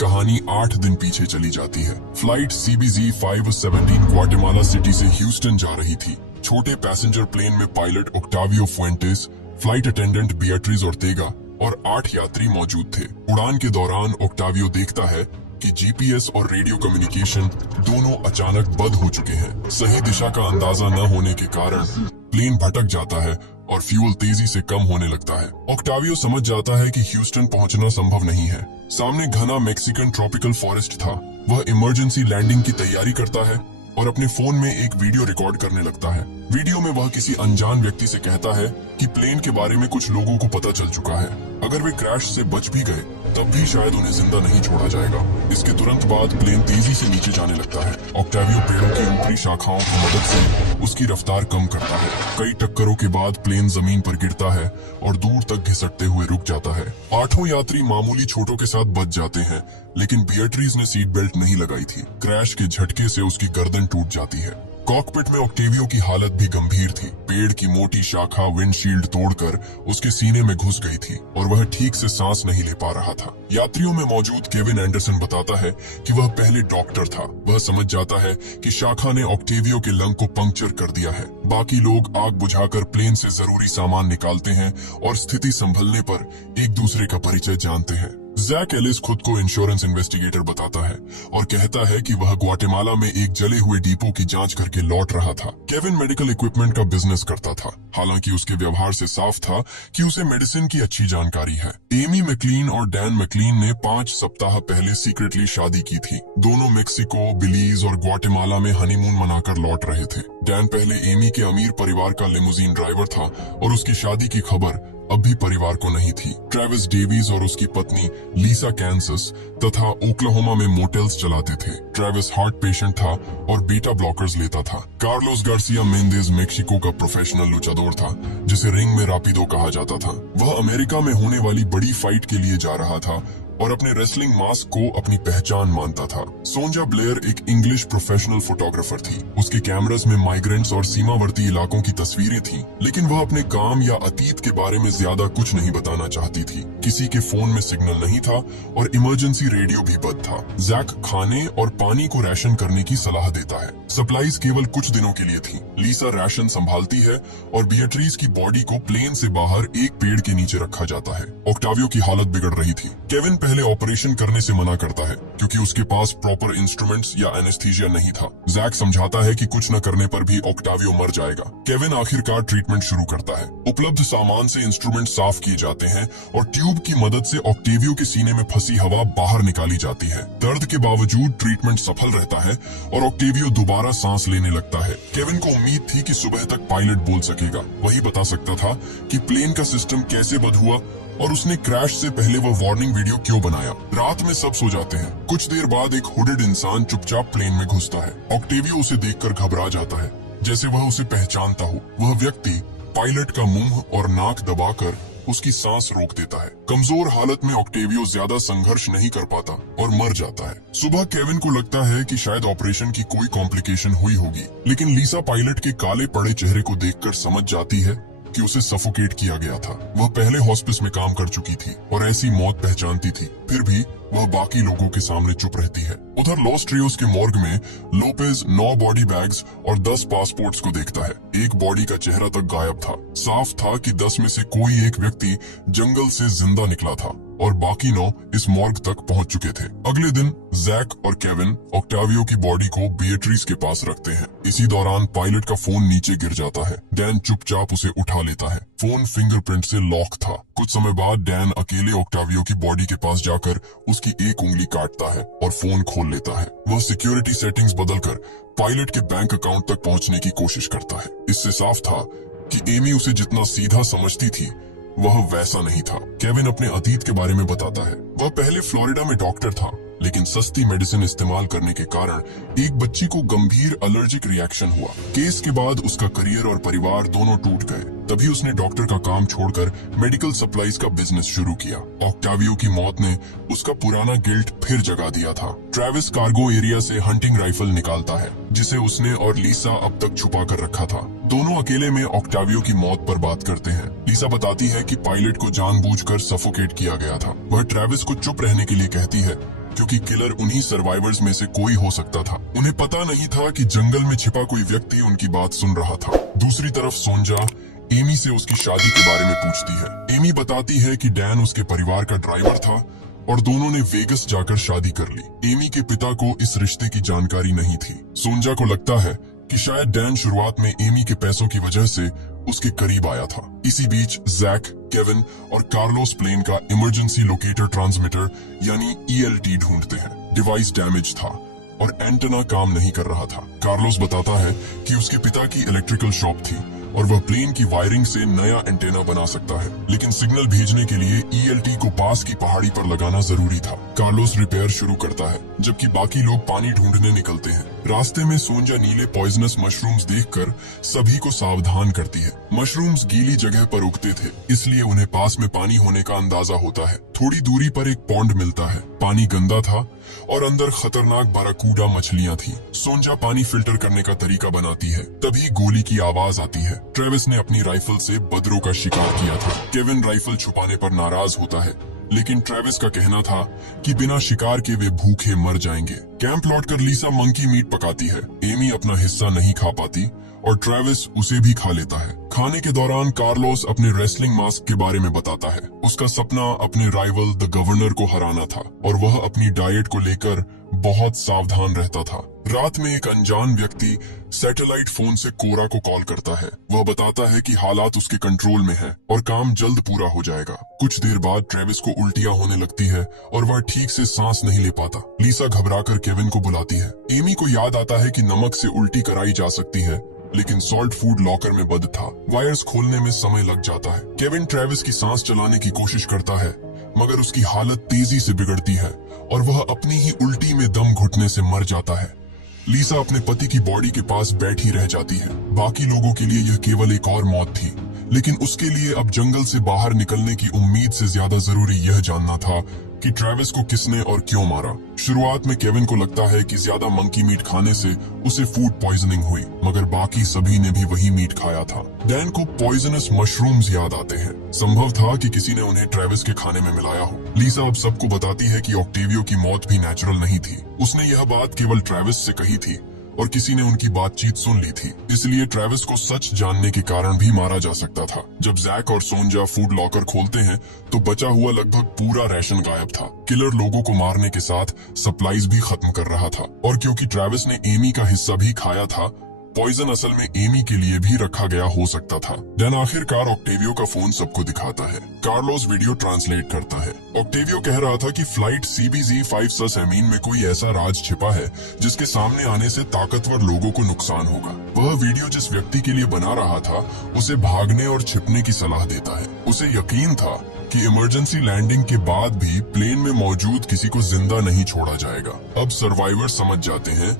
कहानी 8 दिन पीछे चली जाती है। फ्लाइट CBZ 517 ग्वाटेमाला सिटी से ह्यूस्टन जा रही थी। छोटे पैसेंजर प्लेन में पायलट ओक्टावियो फुएंटेस, फ्लाइट अटेंडेंट बियाट्रीज ओर्तेगा और 8 यात्री मौजूद थे। उड़ान के दौरान ओक्टावियो देखता है कि GPS और रेडियो कम्युनिकेशन दोनों अचानक बंद हो चुके हैं। सही दिशा का अंदाजा न होने के कारण प्लेन भटक जाता है और फ्यूल तेजी से कम होने लगता है। ओक्टावियो समझ जाता है कि ह्यूस्टन पहुंचना संभव नहीं है। सामने घना मैक्सिकन ट्रॉपिकल फॉरेस्ट था। वह इमरजेंसी लैंडिंग की तैयारी करता है और अपने फोन में एक वीडियो रिकॉर्ड करने लगता है। वीडियो में वह किसी अनजान व्यक्ति से कहता है कि प्लेन के बारे में कुछ लोगों को पता चल चुका है। अगर वे क्रैश से बच भी गए तब भी शायद उन्हें जिंदा नहीं छोड़ा जाएगा। इसके तुरंत बाद प्लेन तेजी से नीचे जाने लगता है। ओक्टावियो पेड़ों की ऊपरी शाखाओं की मदद से उसकी रफ्तार कम करता है। कई टक्करों के बाद प्लेन जमीन पर गिरता है और दूर तक घिसटते हुए रुक जाता है। 8 यात्री मामूली चोटों के साथ बच जाते हैं, लेकिन बियाट्रीज ने सीट बेल्ट नहीं लगाई थी। क्रैश के झटके से उसकी गर्दन टूट जाती है। कॉकपिट में ओक्टेवियो की हालत भी गंभीर थी। पेड़ की मोटी शाखा विंडशील्ड तोड़कर उसके सीने में घुस गई थी और वह ठीक से सांस नहीं ले पा रहा था। यात्रियों में मौजूद केविन एंडरसन बताता है कि वह पहले डॉक्टर था। वह समझ जाता है कि शाखा ने ओक्टेवियो के लंग को पंक्चर कर दिया है। बाकी लोग आग बुझाकर प्लेन से जरूरी सामान निकालते हैं और स्थिति संभलने पर एक दूसरे का परिचय जानते हैं। जैक एलिस खुद को इंश्योरेंस इन्वेस्टिगेटर बताता है और कहता है कि वह ग्वाटेमाला में एक जले हुए डिपो की जांच करके लौट रहा था। केविन मेडिकल इक्विपमेंट का बिजनेस करता था। हालांकि उसके व्यवहार से साफ था कि उसे मेडिसिन की अच्छी जानकारी है। एमी मैक्लीन और डैन मैक्लीन ने 5 सप्ताह पहले सीक्रेटली शादी की थी। दोनों मेक्सिको, बिलीज और ग्वाटेमाला में हनीमून मनाकर लौट रहे थे। डैन पहले एमी के अमीर परिवार का लिमोजीन ड्राइवर था और उसकी शादी की खबर अब भी परिवार को नहीं थी। ट्रेविस डेविस और उसकी पत्नी लीसा कैंसस तथा ओक्लाहोमा में मोटेल्स चलाते थे। ट्रेविस हार्ट पेशेंट था और बीटा ब्लॉकर्स लेता था। कार्लोस गार्सिया मेंडेज मेक्सिको का प्रोफेशनल लुचादोर था, जिसे रिंग में रापिडो कहा जाता था। वह अमेरिका में होने वाली बड़ी फाइट के लिए जा रहा था और अपने रेसलिंग मास्क को अपनी पहचान मानता था। सोंजा ब्लेयर एक इंग्लिश प्रोफेशनल फोटोग्राफर थी। उसके कैमरास में माइग्रेंट्स और सीमावर्ती इलाकों की तस्वीरें थीं, लेकिन वह अपने काम या अतीत के बारे में ज्यादा कुछ नहीं बताना चाहती थी। किसी के फोन में सिग्नल नहीं था और इमरजेंसी रेडियो भी बंद था। जैक खाने और पानी को राशन करने की सलाह देता है। सप्लाईज केवल कुछ दिनों के लिए थी। लीसा राशन संभालती है और बियाट्रीज की बॉडी को प्लेन से बाहर एक पेड़ के नीचे रखा जाता है। ओक्टावियो की हालत बिगड़ रही थी। केविन पहले ऑपरेशन करने से मना करता है क्योंकि उसके पास प्रॉपर इंस्ट्रूमेंट्स या एनेस्थीसिया नहीं था। जैक समझाता है कि कुछ न करने पर भी ओक्टावियो मर जाएगा। केविन आखिरकार ट्रीटमेंट शुरू करता है। उपलब्ध सामान से इंस्ट्रूमेंट साफ किए जाते हैं और ट्यूब की मदद से ओक्टेवियो के सीने में फंसी हवा बाहर निकाली जाती है। दर्द के बावजूद ट्रीटमेंट सफल रहता है और ओक्टेवियो दोबारा सांस लेने लगता है। केविन को उम्मीद थी कि सुबह तक पायलट बोल सकेगा। वही बता सकता था कि प्लेन का सिस्टम कैसे बंद हुआ और उसने क्रैश से पहले वह वार्निंग वीडियो क्यों बनाया। रात में सब सो जाते हैं। कुछ देर बाद एक हुडेड इंसान चुपचाप प्लेन में घुसता है। ओक्टेवियो उसे देखकर घबरा जाता है, जैसे वह उसे पहचानता हो। वह व्यक्ति पायलट का मुंह और नाक दबाकर उसकी सांस रोक देता है। कमजोर हालत में ओक्टेवियो ज्यादा संघर्ष नहीं कर पाता और मर जाता है। सुबह केविन को लगता है कि शायद ऑपरेशन की कोई कॉम्प्लिकेशन हुई होगी, लेकिन लीसा पायलट के काले पड़े चेहरे को देखकर समझ जाती है कि उसे सफोकेट किया गया था। वह पहले हॉस्पिस में काम कर चुकी थी और ऐसी मौत पहचानती थी, फिर भी वह बाकी लोगों के सामने चुप रहती है। उधर लॉस ट्रियोस के मॉर्ग में लोपेज 9 बॉडी बैग्स और 10 पासपोर्ट्स को देखता है। एक बॉडी का चेहरा तक गायब था। साफ था कि 10 में से कोई एक व्यक्ति जंगल से जिंदा निकला था और बाकी 9 इस मॉर्ग तक पहुंच चुके थे। अगले दिन जैक और केविन ओक्टावियो की बॉडी को बियाट्रीज के पास रखते हैं। इसी दौरान पायलट का फोन नीचे गिर जाता है। डैन चुपचाप उसे उठा लेता है। फोन फिंगरप्रिंट से लॉक था। कुछ समय बाद डैन अकेले ओक्टावियो की बॉडी के पास जाकर उसकी एक उंगली काटता है और फोन खोल लेता है। वह सिक्योरिटी सेटिंग्स बदलकर पायलट के बैंक अकाउंट तक पहुंचने की कोशिश करता है। इससे साफ था कि एमी उसे जितना सीधा समझती थी वह वैसा नहीं था। केविन अपने अतीत के बारे में बताता है। वह पहले फ्लोरिडा में डॉक्टर था, लेकिन सस्ती मेडिसिन इस्तेमाल करने के कारण एक बच्ची को गंभीर एलर्जिक रिएक्शन हुआ। केस के बाद उसका करियर और परिवार दोनों टूट गए। तभी उसने डॉक्टर का काम छोड़कर मेडिकल सप्लाईज का बिजनेस शुरू किया। ओक्टावियो की मौत ने उसका पुराना गिल्ट फिर जगा दिया था। ट्रेविस कार्गो एरिया से हंटिंग राइफल निकालता है, जिसे उसने और लीसा अब तक छुपा कर रखा था। दोनों अकेले में ओक्टावियो की मौत पर बात करते हैं। लीसा बताती है कि पायलट को जानबूझकर सफोकेट किया गया था। वह ट्रेविस को चुप रहने के लिए कहती है, क्योंकि किलर उन्हीं सर्वाइवर्स में से कोई हो सकता था। उन्हें पता नहीं था कि जंगल में छिपा कोई व्यक्ति उनकी बात सुन रहा था। दूसरी तरफ सोंजा एमी से उसकी शादी के बारे में पूछती है। एमी बताती है कि डैन उसके परिवार का ड्राइवर था और दोनों ने वेगस जाकर शादी कर ली। एमी के पिता को इस रिश्ते की जानकारी नहीं थी। सोंजा को लगता है कि शायद डैन शुरुआत में एमी के पैसों की वजह से उसके करीब आया था। इसी बीच जैक, केविन और कार्लोस प्लेन का इमरजेंसी लोकेटर ट्रांसमीटर यानी ELT ढूंढते हैं। डिवाइस डैमेज था और एंटेना काम नहीं कर रहा था। कार्लोस बताता है कि उसके पिता की इलेक्ट्रिकल शॉप थी और वह प्लेन की वायरिंग से नया एंटेना बना सकता है, लेकिन सिग्नल भेजने के लिए ELT को पास की पहाड़ी पर लगाना जरूरी था। कार्लोस रिपेयर शुरू करता है जबकि बाकी लोग पानी ढूंढने निकलते हैं। रास्ते में सोंजा नीले पॉइजनस मशरूम्स देखकर सभी को सावधान करती है। मशरूम्स गीली जगह पर उगते थे, इसलिए उन्हें पास में पानी होने का अंदाजा होता है। थोड़ी दूरी पर एक पॉन्ड मिलता है। पानी गंदा था और अंदर खतरनाक बाराकूडा मछलियां थी। सोंजा पानी फिल्टर करने का तरीका बनाती है। तभी गोली की आवाज आती है। ट्रेविस ने अपनी राइफल से बदरों का शिकार किया था। केविन राइफल छुपाने पर नाराज होता है, लेकिन ट्रेविस का कहना था कि बिना शिकार के वे भूखे मर जाएंगे। कैंप लौटकर लीसा मंकी मीट पकाती है। एमी अपना हिस्सा नहीं खा पाती और ट्रेविस उसे भी खा लेता है। खाने के दौरान कार्लोस अपने रेसलिंग मास्क के बारे में बताता है। उसका सपना अपने राइवल द गवर्नर को हराना था और वह अपनी डाइट को लेकर बहुत सावधान रहता था। रात में एक अनजान व्यक्ति सैटेलाइट फोन से कोरा को कॉल करता है। वह बताता है कि हालात उसके कंट्रोल में है और काम जल्द पूरा हो जाएगा। कुछ देर बाद ट्रेविस को उल्टियां होने लगती है और वह ठीक से सांस नहीं ले पाता। लीसा घबराकर केविन को बुलाती है। एमी को याद आता है कि नमक से उल्टी कराई जा सकती है, लेकिन सॉल्ट फूड लॉकर में बंद था। वायर्स खोलने में समय लग जाता है। केविन ट्रेविस की सांस चलाने की कोशिश करता है, मगर उसकी हालत तेजी से बिगड़ती है और वह अपनी ही उल्टी में दम घुटने से मर जाता है। लीसा अपने पति की बॉडी के पास बैठी रह जाती है। बाकी लोगों के लिए यह केवल एक और मौत थी, लेकिन उसके लिए अब जंगल से बाहर निकलने की उम्मीद से ज्यादा जरूरी यह जानना था कि ट्रेविस को किसने और क्यों मारा। शुरुआत में केविन को लगता है कि ज्यादा मंकी मीट खाने से उसे फूड पॉइजनिंग हुई, मगर बाकी सभी ने भी वही मीट खाया था। डैन को पॉइजनस मशरूम्स याद आते हैं। संभव था कि किसी ने उन्हें ट्रेविस के खाने में मिलाया हो। लीसा अब सबको बताती है कि ऑक्टेवियो की मौत भी नेचुरल नहीं थी। उसने यह बात केवल ट्रेविस से कही थी और किसी ने उनकी बातचीत सुन ली थी, इसलिए ट्रेविस को सच जानने के कारण भी मारा जा सकता था। जब जैक और सोंजा फूड लॉकर खोलते हैं तो बचा हुआ लगभग पूरा राशन गायब था। किलर लोगों को मारने के साथ सप्लाईज भी खत्म कर रहा था और क्योंकि ट्रेविस ने एमी का हिस्सा भी खाया था, पॉइजन असल में एमी के लिए भी रखा गया हो सकता था। डैन आखिरकार ऑक्टेवियो का फोन सबको दिखाता है। कार्लोस वीडियो ट्रांसलेट करता है। ऑक्टेवियो कह रहा था कि फ्लाइट CBZ-5 में कोई ऐसा राज छिपा है जिसके सामने आने से ताकतवर लोगों को नुकसान होगा। वह वीडियो जिस व्यक्ति के लिए बना रहा था उसे भागने और छिपने की सलाह देता है। उसे यकीन था कि इमरजेंसी लैंडिंग के बाद भी प्लेन में मौजूद किसी को जिंदा नहीं छोड़ा जाएगा। अब सर्वाइवर समझ जाते हैं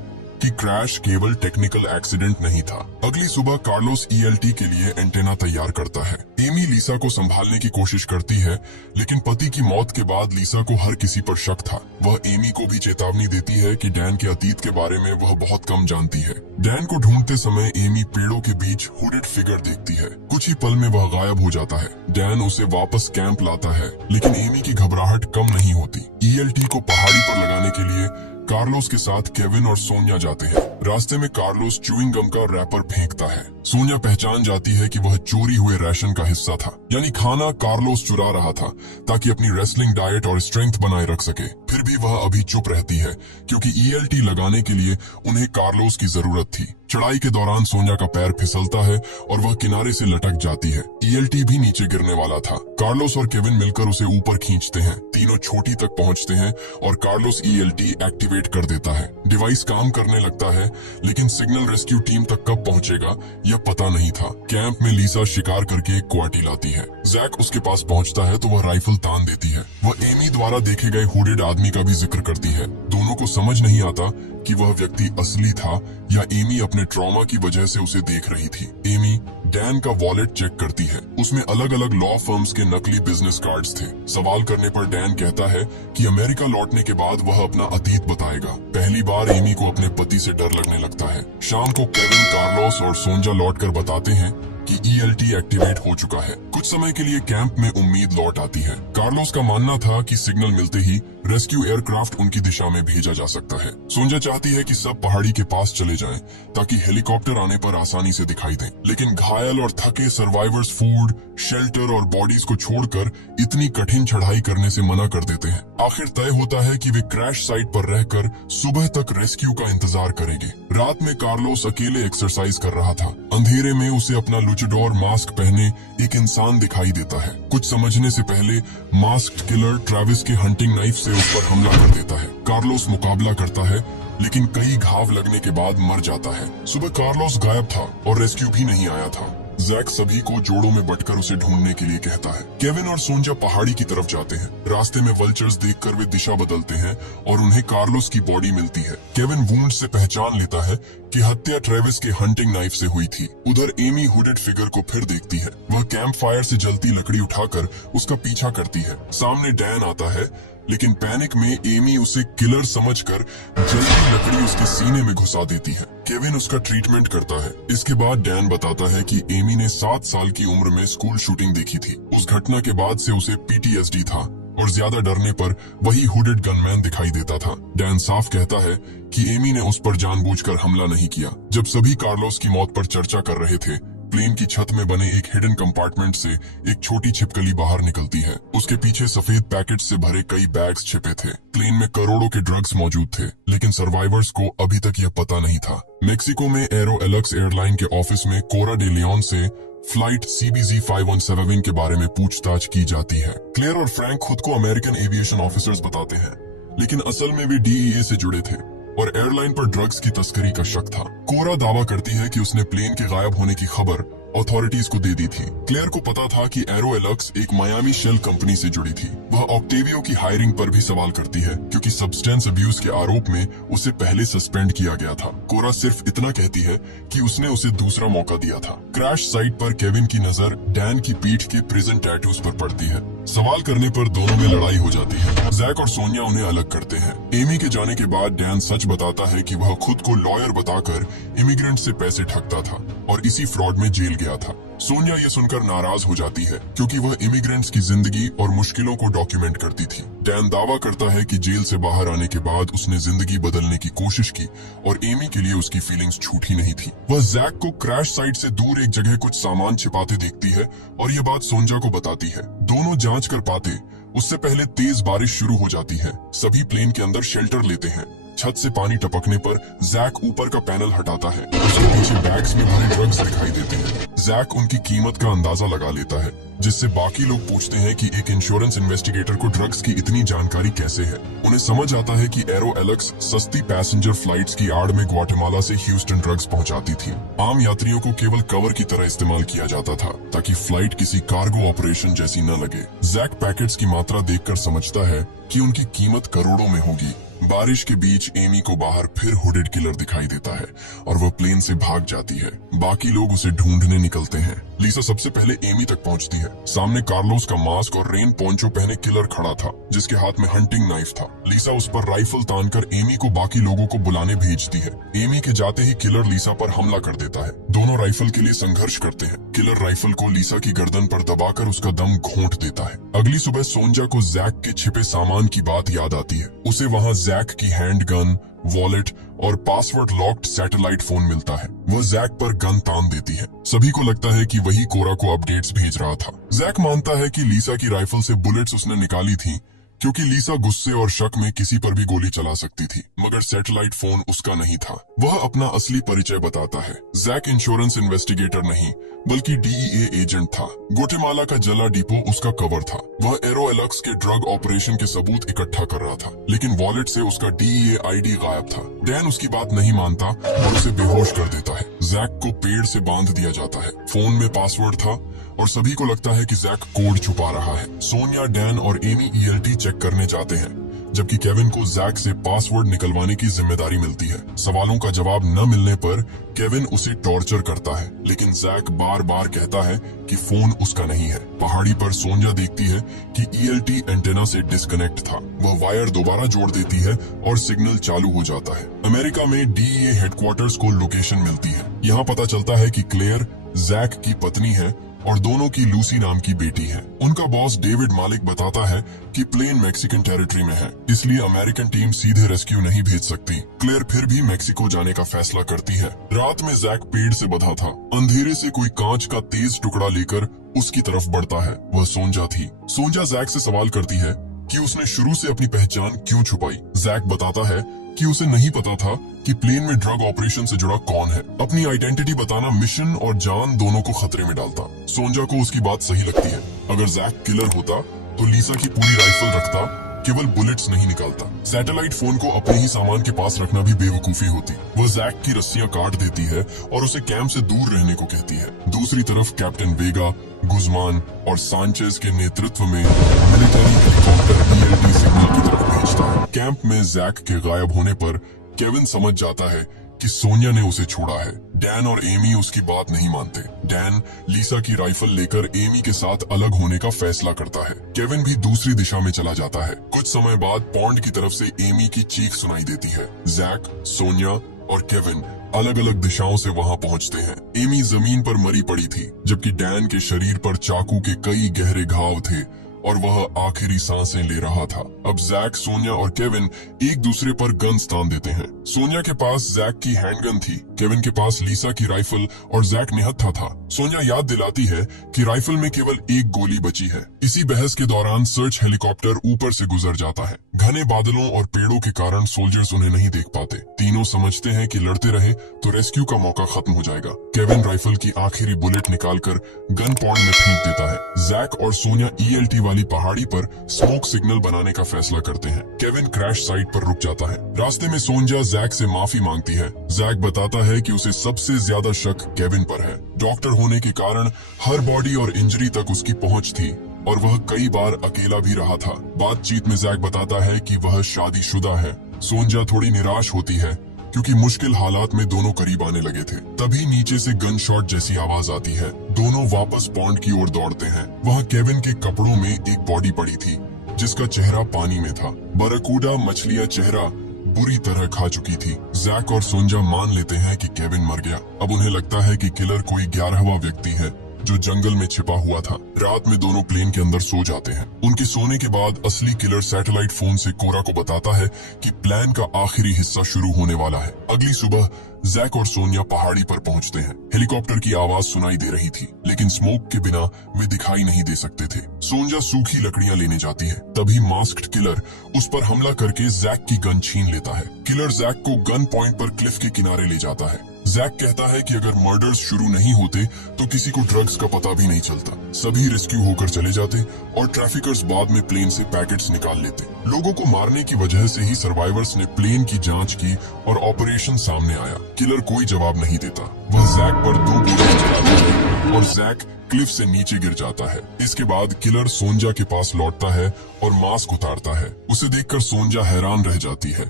कि क्रैश केवल टेक्निकल एक्सीडेंट नहीं था। अगली सुबह कार्लोस ELT के लिए एंटेना तैयार करता है। एमी लीसा को संभालने की कोशिश करती है, लेकिन पति की मौत के बाद लीसा को हर किसी पर शक था। वह एमी को भी चेतावनी देती है कि डैन के अतीत के बारे में वह बहुत कम जानती है। डैन को ढूंढते समय एमी पेड़ों के बीच हुडेड फिगर देखती है। कुछ ही पल में वह गायब हो जाता है। डैन उसे वापस कैंप लाता है, लेकिन एमी की घबराहट कम नहीं होती। ELT को पहाड़ी पर लगाने के लिए कार्लोस के साथ केविन और सोनिया जाते हैं। रास्ते में कार्लोस च्यूइंग गम का रैपर फेंकता है। सोनिया पहचान जाती है कि वह चोरी हुए राशन का हिस्सा था, यानी खाना कार्लोस चुरा रहा था ताकि अपनी रेसलिंग डाइट और स्ट्रेंथ बनाए रख सके। फिर भी वह अभी चुप रहती है क्योंकि ELT लगाने के लिए उन्हें कार्लोस की जरूरत थी। चढ़ाई के दौरान सोनिया का पैर फिसलता है और वह किनारे से लटक जाती है। ELT भी नीचे गिरने वाला था। कार्लोस और केविन मिलकर उसे ऊपर खींचते हैं। तीनों छोटी तक पहुंचते हैं और कार्लोस ELT एक्टिवेट कर देता है। डिवाइस काम करने लगता है, लेकिन सिग्नल रेस्क्यू टीम तक कब पहुंचेगा यह पता नहीं था। कैंप में लीसा शिकार करके एक क्वाटी लाती है। जैक उसके पास पहुंचता है तो वह राइफल तान देती है। वह एमी द्वारा देखे गए हुडेड आदमी का भी जिक्र करती है। दोनों को समझ नहीं आता कि वह व्यक्ति असली था या एमी अपने ट्रॉमा की वजह से उसे देख रही थी। एमी डैन का वॉलेट चेक करती है। उसमें अलग अलग लॉ फर्म्स के नकली बिजनेस कार्ड्स थे। सवाल करने पर डैन कहता है कि अमेरिका लौटने के बाद वह अपना अतीत बताएगा। पहली बार एमी को अपने पति से डर लगने लगता है। शाम को केविन, कार्लोस और सोंजा लौटकर बताते हैं कि ELT एक्टिवेट हो चुका है। कुछ समय के लिए कैंप में उम्मीद लौट आती है। कार्लोस का मानना था कि सिग्नल मिलते ही रेस्क्यू एयरक्राफ्ट उनकी दिशा में भेजा जा सकता है। सोनिया चाहती है कि सब पहाड़ी के पास चले जाएं ताकि हेलीकॉप्टर आने पर आसानी से दिखाई दें, लेकिन घायल और थके सर्वाइवर्स फूड, शेल्टर और बॉडीज को छोड़कर इतनी कठिन चढ़ाई करने से मना कर देते हैं। आखिर तय होता है कि वे क्रैश साइट पर रहकर सुबह तक रेस्क्यू का इंतजार करेंगे। रात में कार्लोस अकेले एक्सरसाइज कर रहा था। अंधेरे में उसे अपना लुचाडोर मास्क पहने एक इंसान दिखाई देता है। कुछ समझने से पहले मास्क्ड किलर ट्रेविस के हंटिंग नाइफ से उस पर हमला कर देता है। कार्लोस मुकाबला करता है, लेकिन कई घाव लगने के बाद मर जाता है। सुबह कार्लोस गायब था और रेस्क्यू भी नहीं आया था। जैक सभी को जोड़ों में बंटकर उसे ढूंढने के लिए कहता है। केविन और सोनिया पहाड़ी की तरफ जाते हैं। रास्ते में वल्चर्स देखकर वे दिशा बदलते हैं और उन्हें कार्लोस की बॉडी मिलती है। केविन वुंड से पहचान लेता है कि हत्या ट्रेविस के हंटिंग नाइफ से हुई थी। उधर एमी हुडेड फिगर को फिर देखती है। वह कैंप फायर से जलती लकड़ी उठाकर उसका पीछा करती है। सामने डैन आता है, लेकिन पैनिक में एमी उसे किलर समझकर जलती लकड़ी उसके सीने में घुसा देती है। केविन उसका ट्रीटमेंट करता है। इसके बाद डैन बताता है कि एमी ने 7 साल की उम्र में स्कूल शूटिंग देखी थी। उस घटना के बाद से उसे PTSD था और ज्यादा डरने पर वही हुडेड गनमैन दिखाई देता था। डैन साफ कहता है कि एमी ने उस पर जानबूझकर हमला नहीं किया। जब सभी कार्लोस की मौत पर चर्चा कर रहे थे, प्लेन की छत में बने एक हिडन कंपार्टमेंट से एक छोटी छिपकली बाहर निकलती है। उसके पीछे सफेद पैकेट से भरे कई बैग्स छिपे थे। प्लेन में करोड़ों के ड्रग्स मौजूद थे, लेकिन सर्वाइवर्स को अभी तक यह पता नहीं था। मेक्सिको में एरो एलक्स एयरलाइन के ऑफिस में कोरा डे लियोन से फ्लाइट CBZ 5117 के बारे में पूछताछ की जाती है। क्लेयर और फ्रैंक खुद को अमेरिकन एविएशन ऑफिसर्स बताते हैं, लेकिन असल में वे DEA से जुड़े थे और एयरलाइन पर ड्रग्स की तस्करी का शक था। कोरा दावा करती है कि उसने प्लेन के गायब होने की खबर अथॉरिटीज को दे दी थी। क्लेयर को पता था कि एरो एलक्स एक मायामी शेल कंपनी से जुड़ी थी। वह ऑक्टेवियो की हायरिंग पर भी सवाल करती है, क्योंकि सब्सटेंस अब्यूज के आरोप में उसे पहले सस्पेंड किया गया था। कोरा सिर्फ इतना कहती है कि उसने उसे दूसरा मौका दिया था। क्रैश साइट पर केविन की नजर डैन की पीठ के प्रिजन टैटूज पर पड़ती है। सवाल करने पर दोनों में लड़ाई हो जाती है। जैक और सोनिया उन्हें अलग करते हैं। एमी के जाने के बाद डैन सच बताता है कि वह खुद को लॉयर बताकर इमिग्रेंट से पैसे ठगता था और इसी फ्रॉड में जेल गया था। सोनिया ये सुनकर नाराज हो जाती है, क्योंकि वह इमिग्रेंट्स की जिंदगी और मुश्किलों को डॉक्यूमेंट करती थी। डैन दावा करता है कि जेल से बाहर आने के बाद उसने जिंदगी बदलने की कोशिश की और एमी के लिए उसकी फीलिंग्स छूटी नहीं थी। वह जैक को क्रैश साइट से दूर एक जगह कुछ सामान छिपाते देखती है और ये बात सोनिया को बताती है। दोनों जांच कर पाते उससे पहले तेज बारिश शुरू हो जाती है। सभी प्लेन के अंदर शेल्टर लेते हैं। छत से पानी टपकने पर जैक ऊपर का पैनल हटाता है। उसके पीछे बैग्स में भरे ड्रग्स दिखाई देते हैं। जैक उनकी कीमत का अंदाजा लगा लेता है, जिससे बाकी लोग पूछते हैं कि एक इंश्योरेंस इन्वेस्टिगेटर को ड्रग्स की इतनी जानकारी कैसे है। उन्हें समझ आता है कि एरो एलक्स सस्ती पैसेंजर फ्लाइट्स की आड़ में ग्वाटेमाला से ह्यूस्टन ड्रग्स पहुंचाती थी। आम यात्रियों को केवल कवर की तरह इस्तेमाल किया जाता था, ताकि फ्लाइट किसी कार्गो ऑपरेशन जैसी न लगे। जैक पैकेट्स की मात्रा देखकर समझता है कि उनकी कीमत करोड़ों में होगी। बारिश के बीच एमी को बाहर फिर हुडेड किलर दिखाई देता है और वह प्लेन से भाग जाती है। बाकी लोग उसे ढूंढने निकलते हैं। लीसा सबसे पहले एमी तक पहुंचती है। सामने कार्लोस का मास्क और रेन पोंचो पहने किलर खड़ा था, जिसके हाथ में हंटिंग नाइफ था। लीसा उस पर राइफल तानकर एमी को बाकी लोगों को बुलाने भेजती है। एमी के जाते ही किलर लीसा पर हमला कर देता है। दोनों राइफल के लिए संघर्ष करते हैं। किलर राइफल को लीसा की गर्दन पर दबाकर उसका दम घोंट देता है। अगली सुबह सोनिया को जैक के छिपे सामान की बात याद आती है। उसे वहाँ जैक की हैंड गन, वॉलेट और पासवर्ड लॉक्ड सैटेलाइट फोन मिलता है। वह जैक पर गन तान देती है। सभी को लगता है कि वही कोरा को अपडेट्स भेज रहा था। जैक मानता है कि लीसा की राइफल से बुलेट्स उसने निकाली थी, क्योंकि लीसा गुस्से और शक में किसी पर भी गोली चला सकती थी, मगर सैटेलाइट फोन उसका नहीं था। वह अपना असली परिचय बताता है। जैक इंश्योरेंस इन्वेस्टिगेटर नहीं, बल्कि DEA एजेंट था। ग्वाटेमाला का जला डिपो उसका कवर था। वह एरो एलक्स के ड्रग ऑपरेशन के सबूत इकट्ठा कर रहा था, लेकिन वॉलेट से उसका DEA ID गायब था। डैन उसकी बात नहीं मानता और उसे बेहोश कर देता है। जैक को पेड़ से बांध दिया जाता है। फोन में पासवर्ड था और सभी को लगता है कि जैक कोड छुपा रहा है। सोनिया, डैन और एमी ELT चेक करने जाते हैं, जबकि केविन को जैक से पासवर्ड निकलवाने की जिम्मेदारी मिलती है। सवालों का जवाब न मिलने पर केविन उसे टॉर्चर करता है, लेकिन जैक बार बार कहता है कि फोन उसका नहीं है। पहाड़ी पर सोनिया देखती है कि ELT एंटेना से डिस्कनेक्ट था। वह वायर दोबारा जोड़ देती है और सिग्नल चालू हो जाता है। अमेरिका में DEA हेडक्वार्टर्स को लोकेशन मिलती है। यहाँ पता चलता है कि क्लेयर जैक की पत्नी है और दोनों की लूसी नाम की बेटी है। उनका बॉस डेविड मालिक बताता है कि प्लेन मैक्सिकन टेरिटरी में है, इसलिए अमेरिकन टीम सीधे रेस्क्यू नहीं भेज सकती। क्लेयर फिर भी मैक्सिको जाने का फैसला करती है। रात में जैक पेड़ से बंधा था। अंधेरे से कोई कांच का तेज टुकड़ा लेकर उसकी तरफ बढ़ता है। वह सोंजा थी। सोंजा जैक से सवाल करती है कि उसने शुरू से अपनी पहचान क्यों छुपाई। जैक बताता है कि उसे नहीं पता था कि प्लेन में ड्रग ऑपरेशन से जुड़ा कौन है। अपनी आइडेंटिटी बताना मिशन और जान दोनों को खतरे में डालता। सोंजा को उसकी बात सही लगती है। अगर जैक किलर होता तो लीसा की पूरी राइफल रखता, केवल बुलेट्स नहीं निकालता। सैटेलाइट फोन को अपने ही सामान के पास रखना भी बेवकूफी होती। वह जैक की रस्सियां काट देती है और उसे कैंप से दूर रहने को कहती है। दूसरी तरफ कैप्टन वेगा, गुजमान और सांचेज के नेतृत्व में मिलिट्री हेलीकॉप्टर ELT सिग्नल की तरफ भेजता है। कैंप में जैक के गायब होने पर केविन समझ जाता है कि सोनिया ने उसे छोड़ा है। डैन और एमी उसकी बात नहीं मानते। डैन लीसा की राइफल लेकर एमी के साथ अलग होने का फैसला करता है। केविन भी दूसरी दिशा में चला जाता है। कुछ समय बाद पॉन्ड की तरफ से एमी की चीख सुनाई देती है। जैक, सोनिया और केविन अलग अलग दिशाओं से वहां पहुंचते हैं। एमी जमीन पर मरी पड़ी थी, जबकि डैन के शरीर पर चाकू के कई गहरे घाव थे और वह आखिरी सांसें ले रहा था। अब जैक, सोनिया और केविन एक दूसरे पर गन्स तान देते हैं। सोनिया के पास जैक की हैंडगन थी, केविन के पास लीसा की राइफल और जैक निहत्था था। सोनिया याद दिलाती है कि राइफल में केवल एक गोली बची है। इसी बहस के दौरान सर्च हेलीकॉप्टर ऊपर से गुजर जाता है। घने बादलों और पेड़ों के कारण सोल्जर्स उन्हें नहीं देख पाते। तीनों समझते हैं कि लड़ते रहे तो रेस्क्यू का मौका खत्म हो जाएगा। केविन राइफल की आखिरी बुलेट निकालकर गन पॉइंट में फेंक देता है। जैक और सोनिया ELT वाली पहाड़ी पर स्मोक सिग्नल बनाने का फैसला करते हैं। केविन क्रैश साइट पर रुक जाता है। रास्ते में सोनिया जैक से माफी मांगती है। जैक बताता है कि उसे सबसे ज्यादा शक केविन पर है। डॉक्टर होने के कारण हर बॉडी और इंजरी तक उसकी पहुंच थी और वह कई बार अकेला भी रहा था। बातचीत में जैक बताता है कि वह शादीशुदा है। सोनिया थोड़ी निराश होती है क्योंकि मुश्किल हालात में दोनों करीब आने लगे थे। तभी नीचे से गन शॉट जैसी आवाज आती है। दोनों वापस पॉन्ड की ओर दौड़ते हैं। वहाँ केविन के कपड़ों में एक बॉडी पड़ी थी जिसका चेहरा पानी में था। बरकूडा मछलियां चेहरा बुरी तरह खा चुकी थी। जैक और सोनिया मान लेते हैं कि केविन मर गया। अब उन्हें लगता है कि किलर कोई 11वां व्यक्ति है जो जंगल में छिपा हुआ था। रात में दोनों प्लेन के अंदर सो जाते हैं। उनके सोने के बाद असली किलर सैटेलाइट फोन से कोरा को बताता है कि प्लान का आखिरी हिस्सा शुरू होने वाला है। अगली सुबह जैक और सोनिया पहाड़ी पर पहुंचते हैं। हेलीकॉप्टर की आवाज सुनाई दे रही थी, लेकिन स्मोक के बिना वे दिखाई नहीं दे सकते थे। सोनिया सूखी लकड़ियां लेने जाती है। तभी मास्क्ड किलर उस पर हमला करके जैक की गन छीन लेता है। किलर जैक को गन पॉइंट पर क्लिफ के किनारे ले जाता है। जैक कहता है कि अगर मर्डर्स शुरू नहीं होते तो किसी को ड्रग्स का पता भी नहीं चलता। सभी रेस्क्यू होकर चले जाते और ट्रैफिकर्स बाद में प्लेन से पैकेट्स निकाल लेते। लोगों को मारने की वजह से ही सर्वाइवर्स ने प्लेन की जांच की और ऑपरेशन सामने आया। किलर कोई जवाब नहीं देता। वह जैक पर 2 गोलियां चलाता है और जैक क्लिफ से नीचे गिर जाता है। इसके बाद किलर सोनिया के पास लौटता है और मास्क उतारता है। उसे देखकर सोनिया हैरान रह जाती है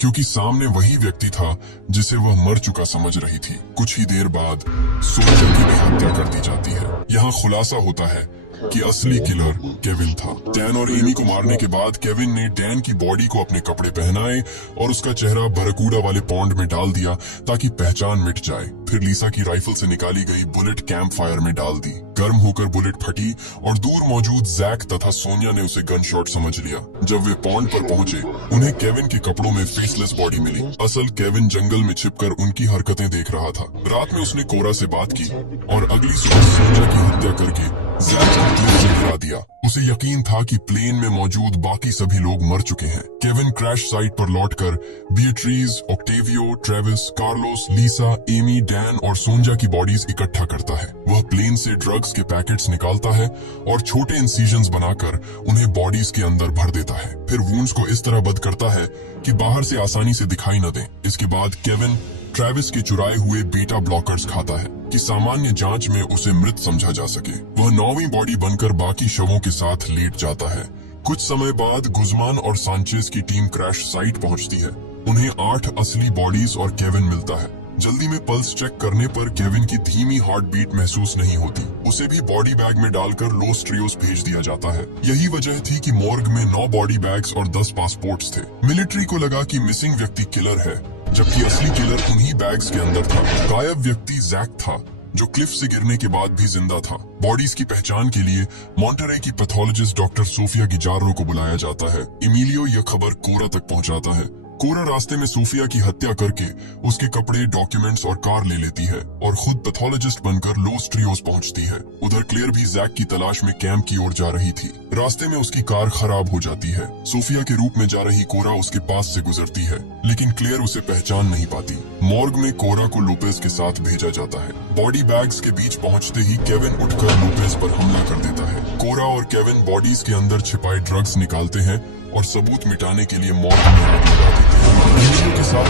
क्योंकि सामने वही व्यक्ति था जिसे वह मर चुका समझ रही थी। कुछ ही देर बाद सोनिया की भी हत्या कर दी जाती है। यहाँ खुलासा होता है कि असली किलर केविन था। डैन और एमी को मारने के बाद केविन ने डैन की बॉडी को अपने कपड़े पहनाए और उसका चेहरा बरकूडा वाले पॉन्ड में डाल दिया ताकि पहचान मिट जाए। फिर लीसा की राइफल से निकाली गई बुलेट कैंप फायर में डाल दी। गर्म होकर बुलेट फटी और दूर मौजूद जैक तथा सोनिया ने उसे गन शॉट समझ लिया। जब वे पॉन्ड पर पहुंचे उन्हें केविन के कपड़ों में फेसलेस बॉडी मिली। असल केविन जंगल में छिपकर उनकी हरकतें देख रहा था। रात में उसने कोरा से बात की और अगली सुबह सोनिया की हत्या करके जैक को क्लिफ से गिरा दिया। उसे यकीन था कि प्लेन में मौजूद बाकी सभी लोग मर चुके हैं। केविन क्रैश साइट पर लौटकर Beatriz, Octavio, Travis, Carlos, Lisa, Amy, Dan और सोनिया की बॉडीज इकट्ठा करता है। वह प्लेन से ड्रग्स के पैकेट्स निकालता है और छोटे इंसिजन्स बनाकर उन्हें बॉडीज के अंदर भर देता है। फिर वुंड्स को इस तरह बंद करता है कि बाहर से आसानी से दिखाई न दें। इसके बाद केविन ट्रेविस के चुराए हुए बीटा ब्लॉकर्स खाता है कि सामान्य जांच में उसे मृत समझा जा सके। वह 9वीं बॉडी बनकर बाकी शवों के साथ लेट जाता है। कुछ समय बाद गुजमान और सांचेज की टीम क्रैश साइट पहुंचती है। उन्हें 8 असली बॉडीज और केविन मिलता है। जल्दी में पल्स चेक करने पर केविन की धीमी हार्ट बीट महसूस नहीं होती। उसे भी बॉडी बैग में डालकर लॉस ट्रियोस भेज दिया जाता है। यही वजह थी कि मॉर्ग में 9 बॉडी बैग्स और 10 पासपोर्ट्स थे। मिलिट्री को लगा कि मिसिंग व्यक्ति किलर है, जबकि असली किलर उन्हीं बैग्स के अंदर था। गायब व्यक्ति जैक था, जो क्लिफ से गिरने के बाद भी जिंदा था। बॉडीज की पहचान के लिए मॉन्टेरे की पैथोलॉजिस्ट डॉक्टर सोफिया गिजार्रो को बुलाया जाता है। इमिलियो यह खबर कोरा तक पहुंचाता है। कोरा रास्ते में सोफिया की हत्या करके उसके कपड़े, डॉक्यूमेंट्स और कार ले लेती है और खुद पैथोलॉजिस्ट बनकर लॉस ट्रियोस पहुंचती है। उधर क्लेयर भी जैक की तलाश में कैंप की ओर जा रही थी। रास्ते में उसकी कार खराब हो जाती है। सोफिया के रूप में जा रही कोरा उसके पास से गुजरती है, लेकिन क्लेयर उसे पहचान नहीं पाती। मॉर्ग में कोरा को लोपेज के साथ भेजा जाता है। बॉडी बैग्स के बीच पहुंचते ही केविन उठकर लोपेज पर हमला कर देता है। कोरा और केविन बॉडीज के अंदर छिपाए ड्रग्स निकालते हैं और सबूत मिटाने के लिए मॉर्ग में आग लगा देते हैं। के साथ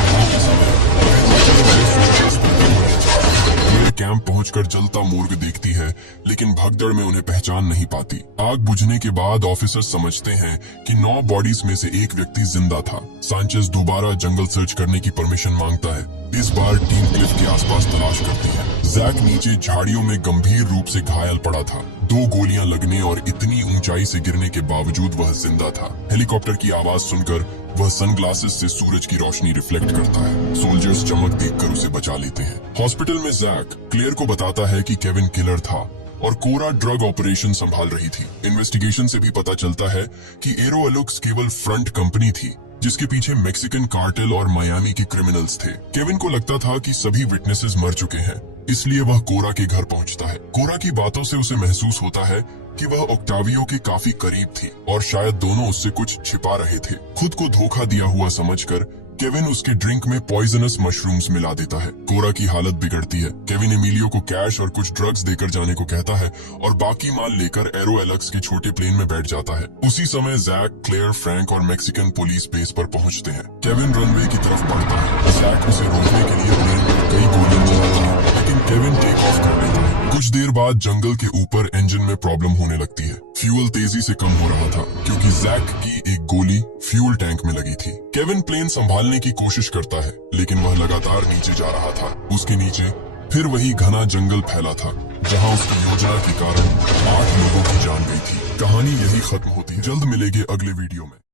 कैंप पहुंचकर जलता मोर्ग देखती है, लेकिन भगदड़ में उन्हें पहचान नहीं पाती। आग बुझने के बाद ऑफिसर समझते हैं कि 9 बॉडीज में से एक व्यक्ति जिंदा था। सांचेज दोबारा जंगल सर्च करने की परमिशन मांगता है। इस बार टीम क्लिफ के आसपास तलाश करती है। जैक नीचे झाड़ियों में गंभीर रूप से घायल पड़ा था। 2 गोलियां लगने और इतनी ऊंचाई से गिरने के बावजूद वह जिंदा था। हेलीकॉप्टर की आवाज सुनकर वह सनग्लासेस से सूरज की रोशनी रिफ्लेक्ट करता है। सोल्जर्स चमक देखकर उसे बचा लेते हैं। हॉस्पिटल में जैक क्लेयर को बताता है कि केविन किलर था और कोरा ड्रग ऑपरेशन संभाल रही थी। इन्वेस्टिगेशन से भी पता चलता है कि एरो एलुक्स केवल फ्रंट कंपनी थी, जिसके पीछे मेक्सिकन कार्टेल और मायामी के क्रिमिनल्स थे। केविन को लगता था कि सभी विटनेसेस मर चुके हैं, इसलिए वह कोरा के घर पहुंचता है। कोरा की बातों से उसे महसूस होता है कि वह ऑक्टावियो के काफी करीब थी और शायद दोनों उससे कुछ छिपा रहे थे। खुद को धोखा दिया हुआ समझकर केविन उसके ड्रिंक में पॉइजनस मशरूम्स मिला देता है। कोरा की हालत बिगड़ती है। केविन एमिलियो को कैश और कुछ ड्रग्स देकर जाने को कहता है और बाकी माल लेकर एरो एलक्स के छोटे प्लेन में बैठ जाता है। उसी समय जैक, क्लेयर, फ्रैंक और मैक्सिकन पुलिस बेस पर पहुंचते हैं। केविन रनवे की तरफ बढ़ता है। जैक उसे रोकने के लिए प्लेन पर कई गोलियां चलाता है, लेकिन केविन टेक ऑफ कर लेता है। कुछ देर बाद जंगल के ऊपर इंजन में प्रॉब्लम होने लगती है। फ्यूल तेजी से कम हो रहा था क्योंकि जैक की एक गोली फ्यूल टैंक में लगी थी। केविन प्लेन संभालने की कोशिश करता है, लेकिन वह लगातार नीचे जा रहा था। उसके नीचे फिर वही घना जंगल फैला था, जहां उसकी योजना के कारण 8 लोगों की जान गई थी। कहानी यही खत्म होती है। जल्द मिलेंगे अगले वीडियो में।